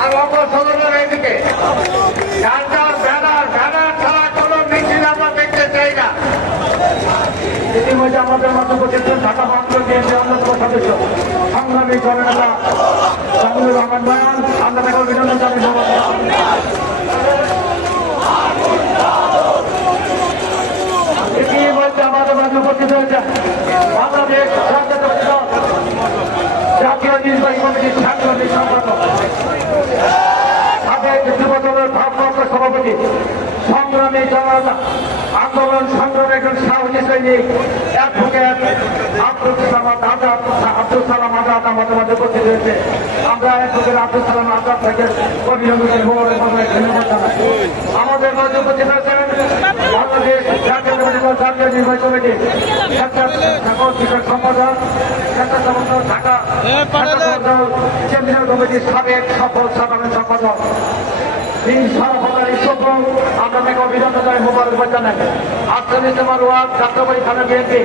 আর অপসদনের এদিকে ব্যানার ছাড়া কোনো মিছিল আমরা দেখতে চাই না। ইতিমধ্যে আমাদের মধ্যে উপস্থিত ঢাকা মহানগর বিএনপির অন্যতম সদস্য সংগ্রামী জননেতা জামিলুর রহমান বয়ান, আমরা তাকে অভিনন্দন জানাই। ইতিমধ্যে আমাদের মধ্যে উপস্থিত হয়েছে বাংলাদেশ জাতীয় নির্বাহী কমিটির সাংগঠনিক সম্পাদক, সাবেক যুবদলের ভারপ্রাপ্ত সভাপতি, সংগ্রামী জনতা আন্দোলন সংগ্রামের একজন সাহসী সৈনিক অ্যাডভোকেট আব্দুল সালাম আজাদ আমাদের মধ্যে উপস্থিত হয়েছে। আমরা অ্যাডভোকেট আব্দুল সালাম আজাদ থেকে অভিনন্দনের ধন্যবাদ জানাই। আমাদের মধ্যে উপস্থিত হয়েছেন বাংলাদেশ জাতীয় নির্বাহী কমিটি সম্পাদক, ঢাকা কেন্দ্রীয় কমিটির সাবেক সফল সাধারণ সম্পাদক আমরা তাকে অভিনন্দন জানাই, মোবারকবাদ জানাই। 48 নম্বর ওয়ার্ড যাত্রাবাড়ি থানা বিএনপি।